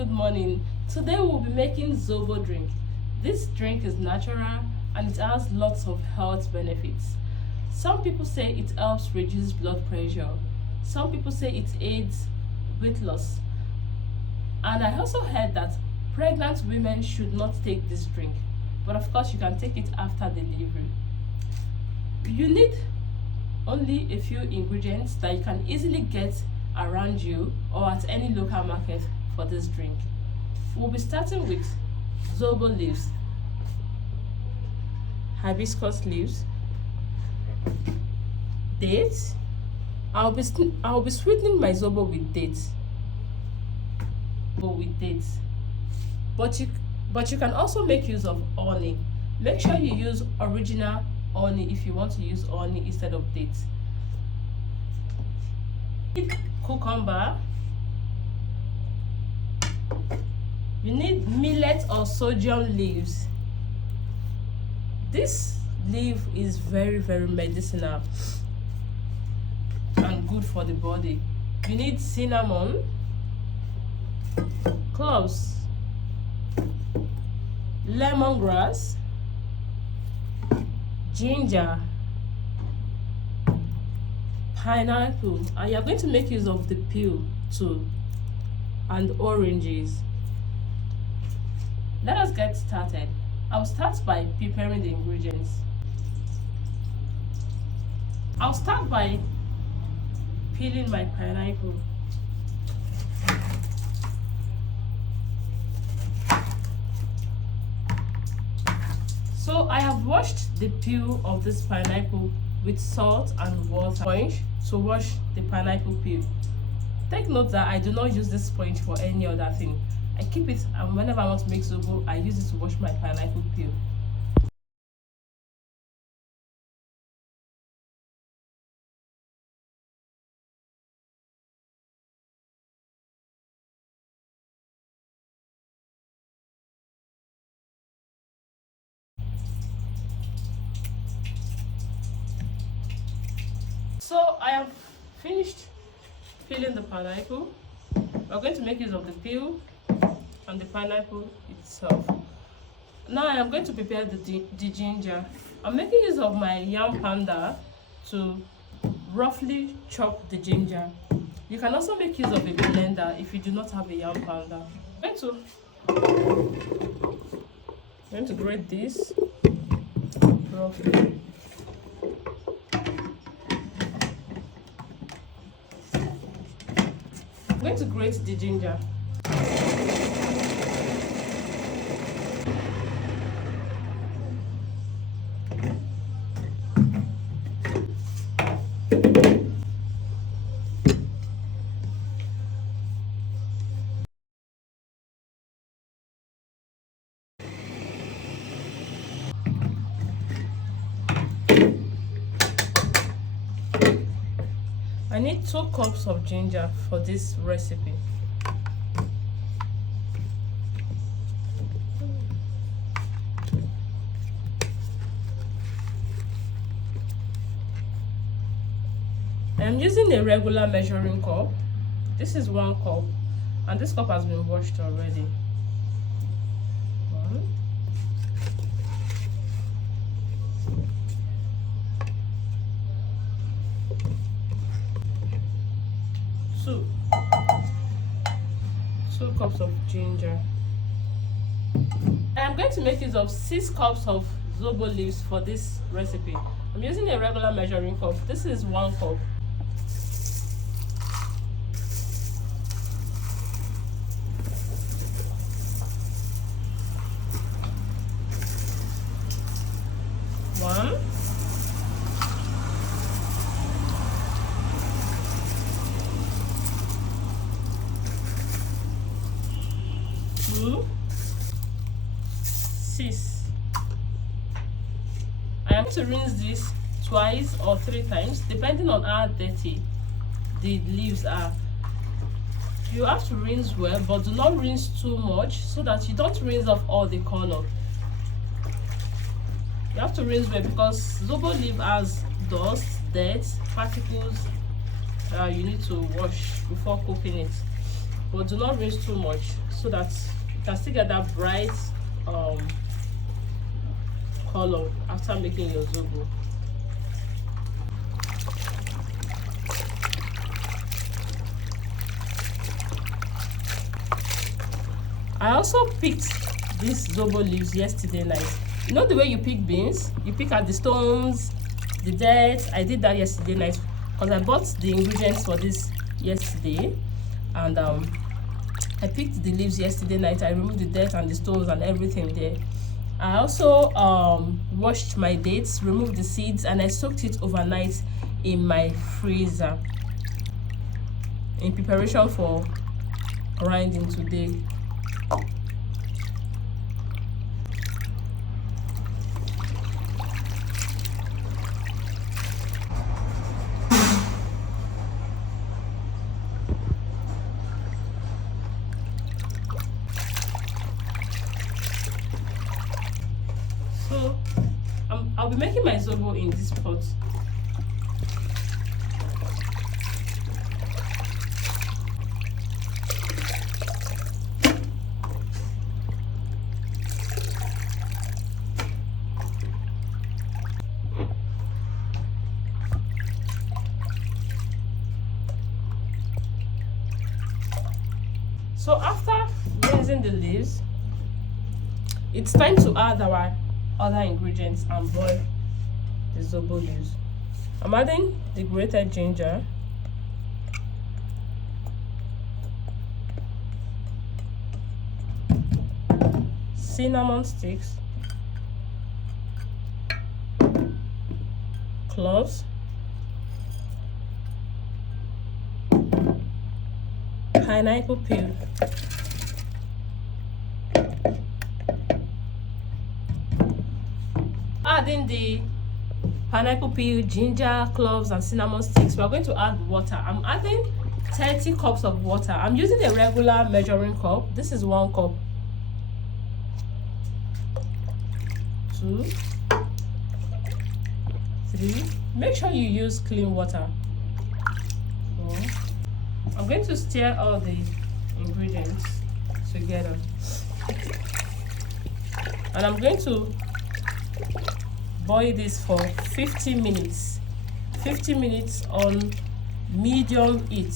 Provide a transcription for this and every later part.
good morning. Today we'll be making Zobo drink. This drink is natural and it has lots of health benefits. Some people say it helps reduce blood pressure. Some people say it aids weight loss. And I also heard that pregnant women should not take this drink. But of course you can take it after delivery. You need only a few ingredients that you can easily get around you or at any local market for this drink. We'll be starting with Zobo leaves, hibiscus leaves, dates. I'll be sweetening my Zobo with dates. But you can also make use of honey. Make sure you use original honey if you want to use honey instead of dates. Cucumber. You need millet or sorghum leaves. This leaf is very medicinal and good for the body. You need cinnamon, cloves, lemongrass, ginger, pineapple, and you're going to make use of the peel too, and oranges. Let us get started. I'll start by preparing the ingredients. I'll start by peeling my pineapple. So I have washed the peel of this pineapple with salt and water sponge to wash the pineapple peel. Take note that I do not use this sponge for any other thing. I keep it, and whenever I want to make Zobo, I use it to wash my pineapple peel. So I have finished peeling the pineapple. We're going to make use of the peel and the pineapple itself. Now I am going to prepare the ginger. I'm making use of my yam pounder to roughly chop the ginger. You can also make use of a blender if you do not have a yam pounder. I'm going to grate this roughly. I'm going to grate the ginger. I need 2 cups of ginger for this recipe. I am using a regular measuring cup. This is 1 cup, and this cup has been washed already. 1, 2 cups of ginger. I am going to make use of 6 cups of Zobo leaves for this recipe. I'm using a regular measuring cup. This is 1 cup. One, 2, 6. I am going to rinse this twice or 3 times depending on how dirty the leaves are. You have to rinse well, but do not rinse too much so that you don't rinse off all the color. You have to rinse well because Zobo leaf has dust, dirt, particles you need to wash before cooking it. but do not rinse too much so that you can still get that bright color after making your zobo. I also picked these zobo leaves yesterday night. You know the way you pick beans? You pick out the stones, the dirt. I did that yesterday night because I bought the ingredients for this yesterday, and I picked the leaves yesterday night. I removed the dirt and the stones and everything there. I also washed my dates, removed the seeds, and I soaked it overnight in my freezer in preparation for grinding today. So I'll be making my zobo in this pot. So after rinsing the leaves, it's time to add our other ingredients and boil the zobo leaves. I'm adding the grated ginger, cinnamon sticks, cloves, pineapple peel, adding the pineapple peel, ginger, cloves, and cinnamon sticks. We are going to add water. I'm adding 30 cups of water. I'm using a regular measuring cup. This is 1 cup. 2, 3. Make sure you use clean water. 4. I'm going to stir all the ingredients together, and I'm going to boil this for 50 minutes. 50 minutes on medium heat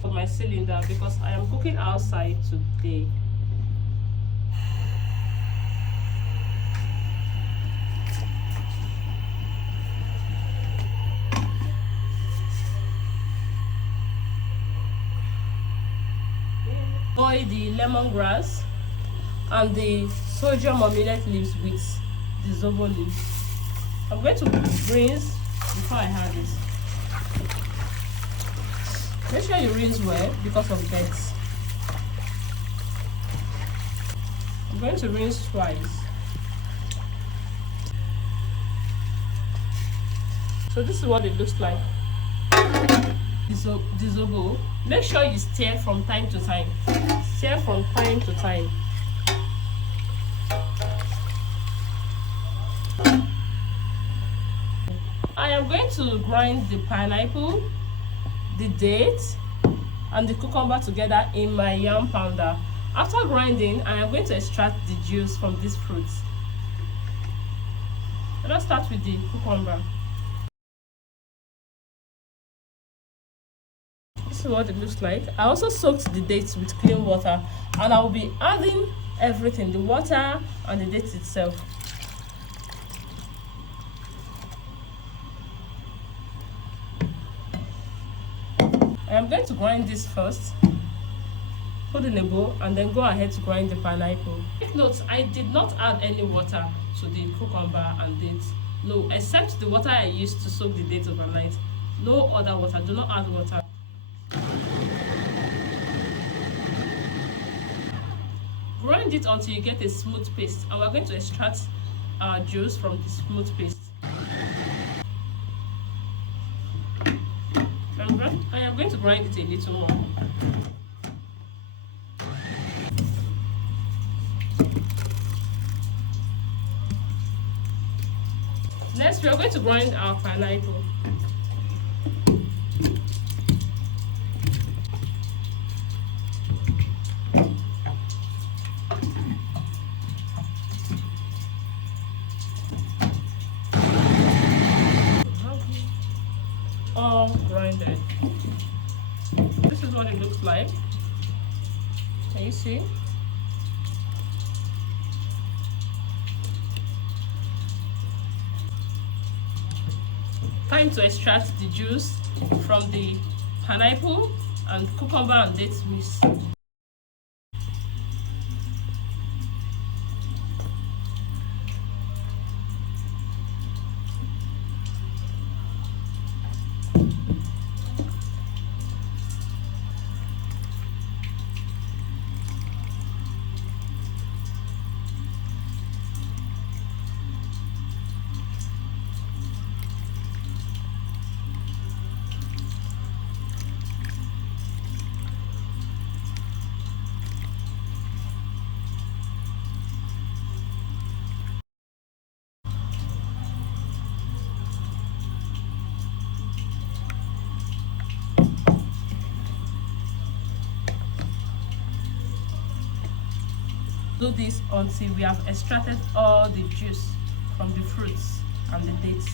for my cylinder because I am cooking outside today. Boil the lemongrass and the sorghum or millet leaves with the zobo leaves. I'm going to rinse before I add this. Make sure you rinse well because of dirt. I'm going to rinse twice. So this is what it looks like. The zobo. Make sure you stir from time to time. Stir from time to time. I am going to grind the pineapple, the date, and the cucumber together in my yam pounder. After grinding, I am going to extract the juice from these fruits. Let us start with the cucumber. This is what it looks like. I also soaked the dates with clean water, and I will be adding everything, the water and the dates itself. I am going to grind this first, put in a bowl, and then go ahead to grind the pineapple. Take note, I did not add any water to the cucumber and dates. No, except the water I used to soak the dates overnight. No other water. Do not add water. Grind it until you get a smooth paste, and we're going to extract our juice from the smooth paste. I am going to grind it a little more. Next, we are going to grind our pineapple. This is what it looks like. Can you see? Time to extract the juice from the pineapple and cucumber and date mix. Do this until we have extracted all the juice from the fruits and the dates.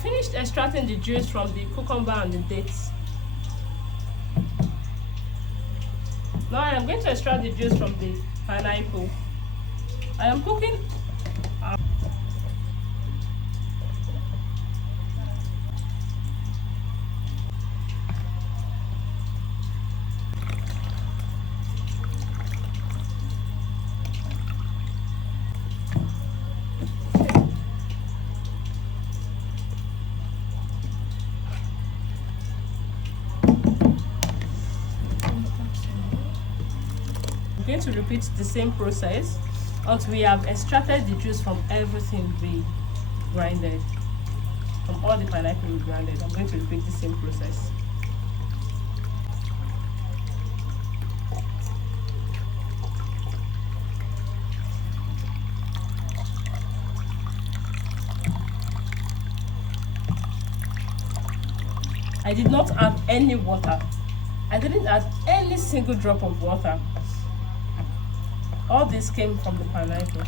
Finished extracting the juice from the cucumber and the dates. Now I am going to extract the juice from the pineapple. I am cooking. Going to repeat the same process until we have extracted the juice from everything we grinded, from all the pineapple we grinded. I'm going to repeat the same process. I did not add any water. I didn't add any single drop of water. All this came from the pineapple.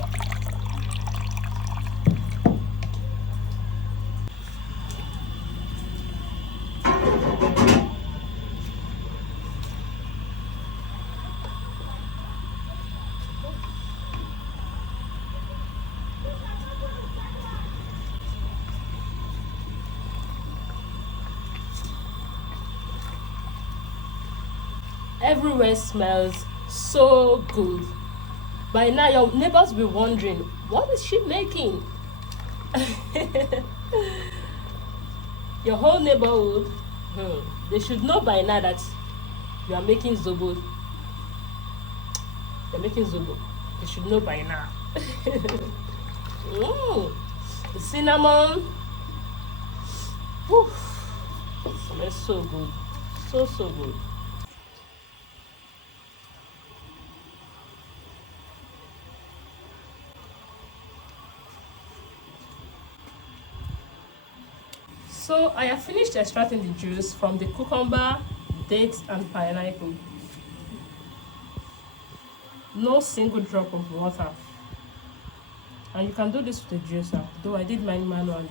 Everywhere smells so good. By now, your neighbors will be wondering, what is she making? Your whole neighborhood, they should know by now that you are making Zobo. You're making Zobo. They should know by now. The cinnamon. Oof. It smells so good. So good. So I have finished extracting the juice from the cucumber, dates and pineapple. No single drop of water. And you can do this with the juicer, though I did mine manually.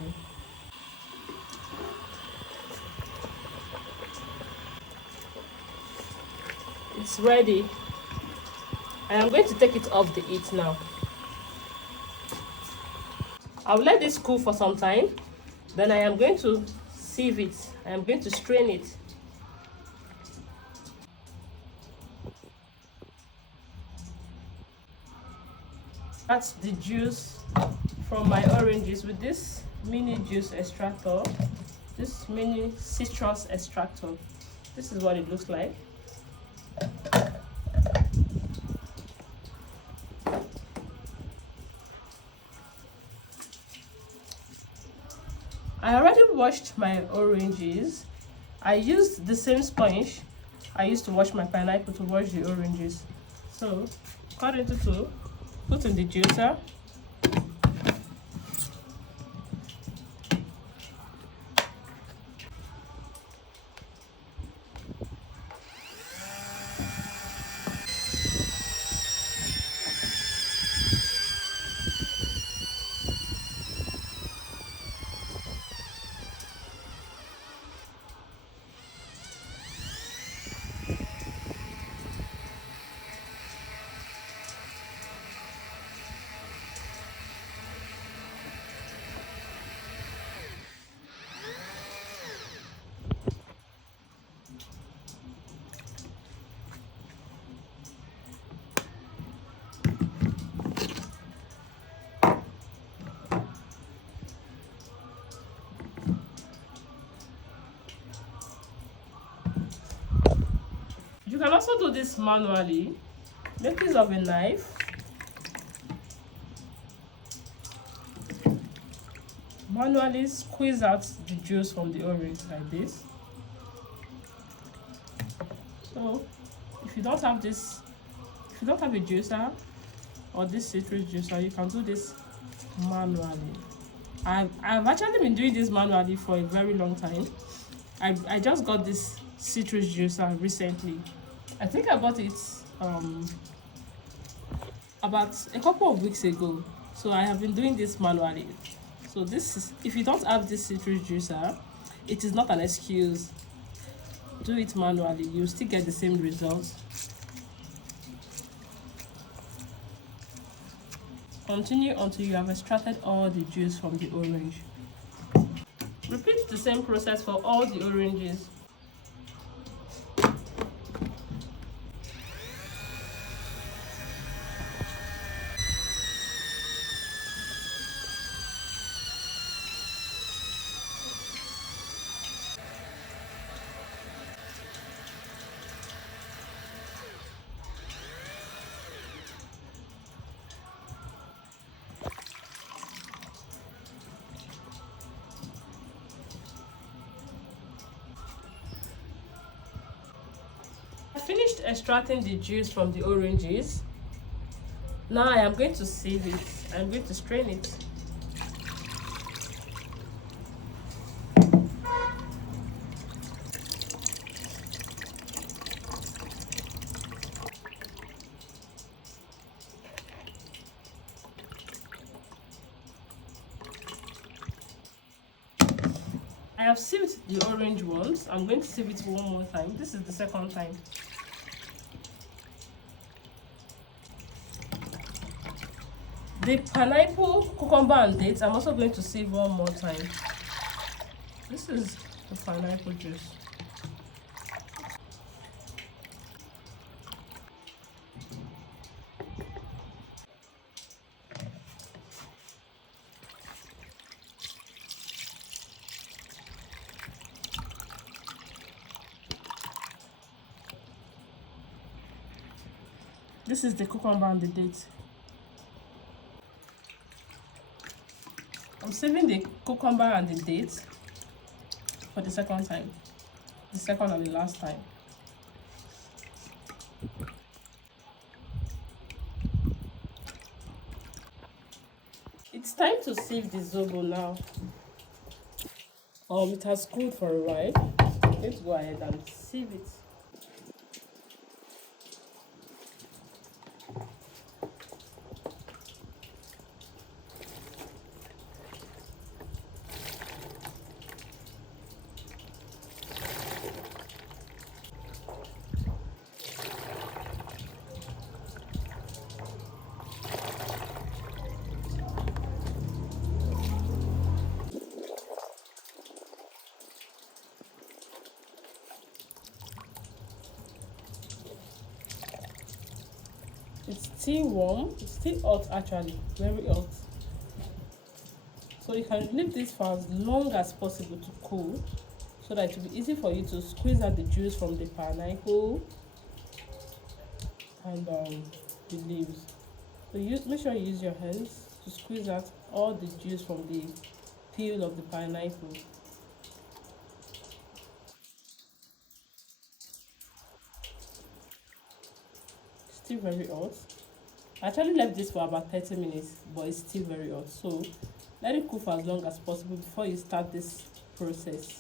It's ready. I am going to take it off the heat now. I'll let this cool for some time. Then I am going to sieve it. I am going to strain it. That's the juice from my oranges with this mini juice extractor, this mini citrus extractor. This is what it looks like. I already washed my oranges I used the same sponge I used to wash my pineapple to wash the oranges. So cut into two, put in the juicer. You can also do this manually. Make use of a knife. Manually squeeze out the juice from the orange like this. So if you don't have this, if you don't have a juicer or this citrus juicer, you can do this manually. I've actually been doing this manually for a very long time. I just got this citrus juicer recently. I think I bought it about a couple of weeks ago. So I have been doing this manually. So this is, if you don't have this citrus juicer, it is not an excuse. Do it manually, you still get the same results. Continue until you have extracted all the juice from the orange. Repeat the same process for all the oranges. I finished extracting the juice from the oranges. Now I am going to sieve it. I'm going to strain it. I have sieved the orange ones. I'm going to sieve it one more time. This is the second time. The pineapple, cucumber and dates, I'm also going to sieve one more time. This is the pineapple juice. This is the cucumber and the dates. I'm saving the cucumber and the dates for the second time. The second and the last time. It's time to sieve the zobo now. It has cooled for a while. Let's go ahead and sieve it. It's still warm, it's still hot actually, very hot. So you can leave this for as long as possible to cool so that it will be easy for you to squeeze out the juice from the pineapple and the leaves. So make sure you use your hands to squeeze out all the juice from the peel of the pineapple. still very hot. I actually left this for about 30 minutes, but it's still very hot. So let it cool for as long as possible before you start this process.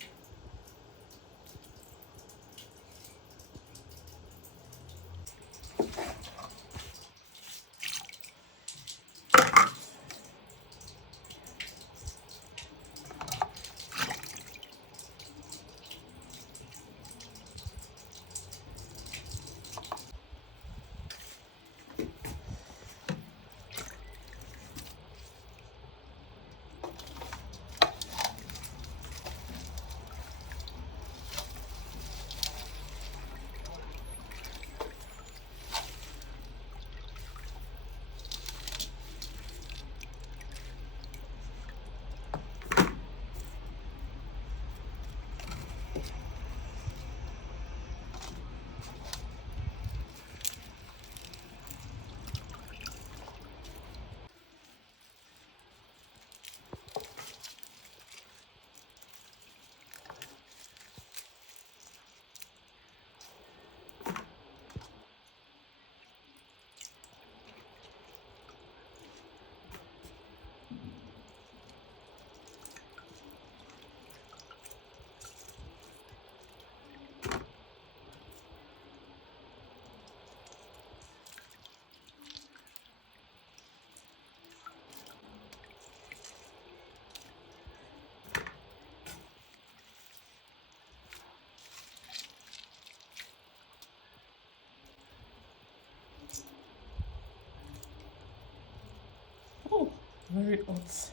Oh, very hot.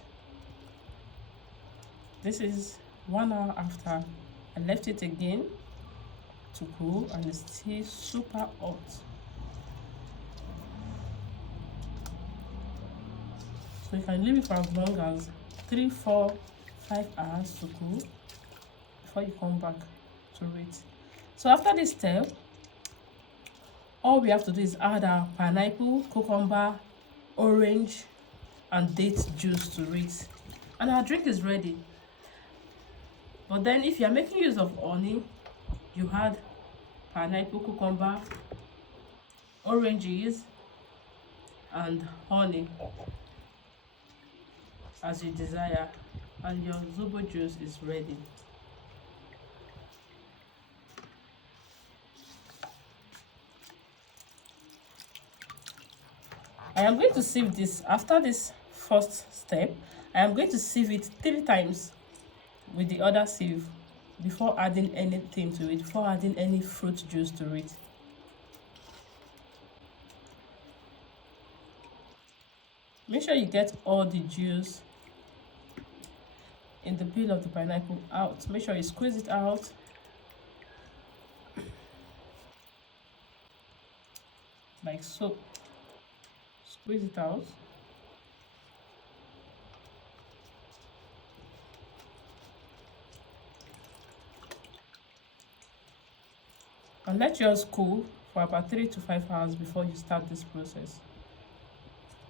This is 1 hour after I left it again to cool, and it's still super hot. So you can leave it for as long as 3, 4, 5 hours to cool before you come back to it. So after this step, all we have to do is add our pineapple, cucumber, orange, and date juice to it, and our drink is ready. But then if you are making use of honey, you add pineapple, cucumber, oranges, and honey as you desire, and your Zobo juice is ready. I am going to sieve this. After this first step, I am going to sieve it 3 times with the other sieve before adding anything to it, before adding any fruit juice to it. Make sure you get all the juice in the peel of the pineapple out. Make sure you squeeze it out. Like so. Squeeze it out. And let yours cool for about 3 to 5 hours before you start this process.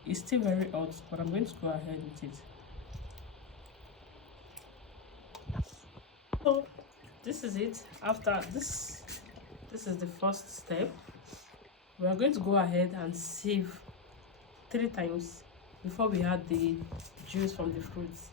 It's still very hot, but I'm going to go ahead with it. So this is it. After this is the first step. We are going to go ahead and sieve 3 times before we add the juice from the fruits.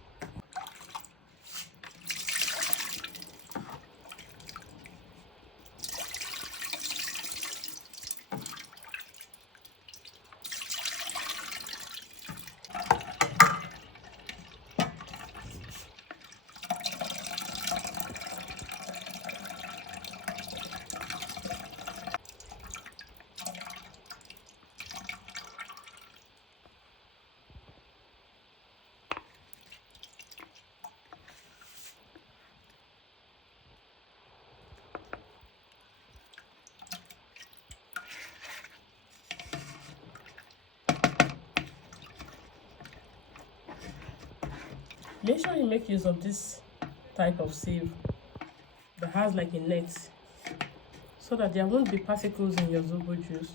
Make sure you make use of this type of sieve that has like a net, so that there won't be particles in your Zobo juice.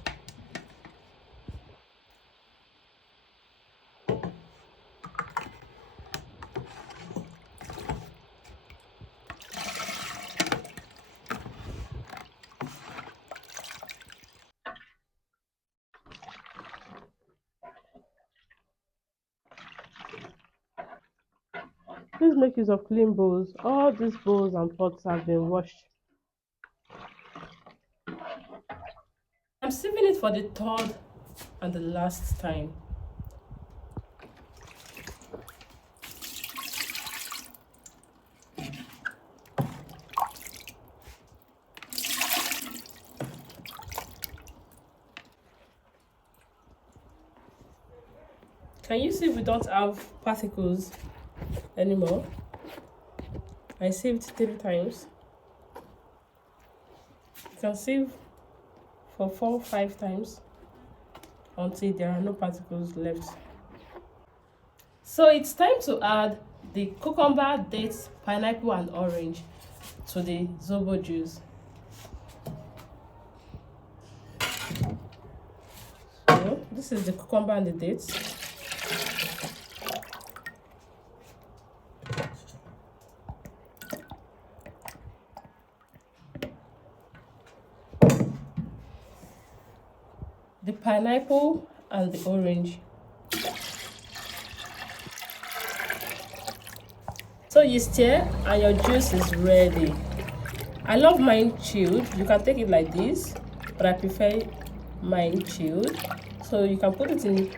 Please make use of clean bowls. All these bowls and pots have been washed. I'm sieving it for the third and the last time. Can you see we don't have particles anymore? I sieved 3 times. You can sieve for 4 5 times until there are no particles left. So it's time to add the cucumber, dates, pineapple and orange to the zobo juice. So this is the cucumber and the dates. The pineapple and the orange. So you stir and your juice is ready. I love mine chilled. You can take it like this, but I prefer mine chilled. So you can put it in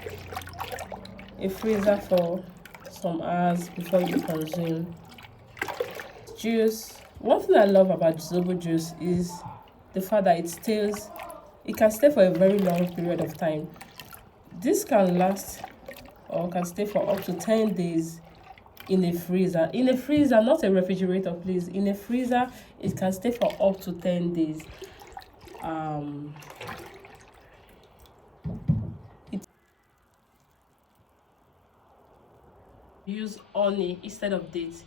a freezer for some hours before you consume. Juice. One thing I love about zobo juice is the fact that it can stay for a very long period of time. This can last or can stay for up to 10 days in a freezer. In a freezer, not a refrigerator, please. In a freezer, it can stay for up to 10 days. Use honey instead of dates.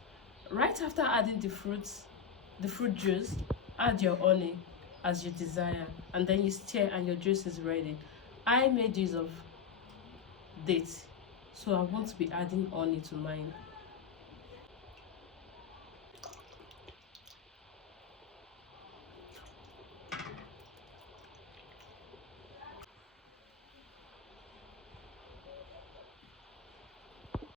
Right after adding the fruit juice, add your honey as you desire, and then you stir and your juice is ready. I made use of dates, so I want to be adding honey to mine.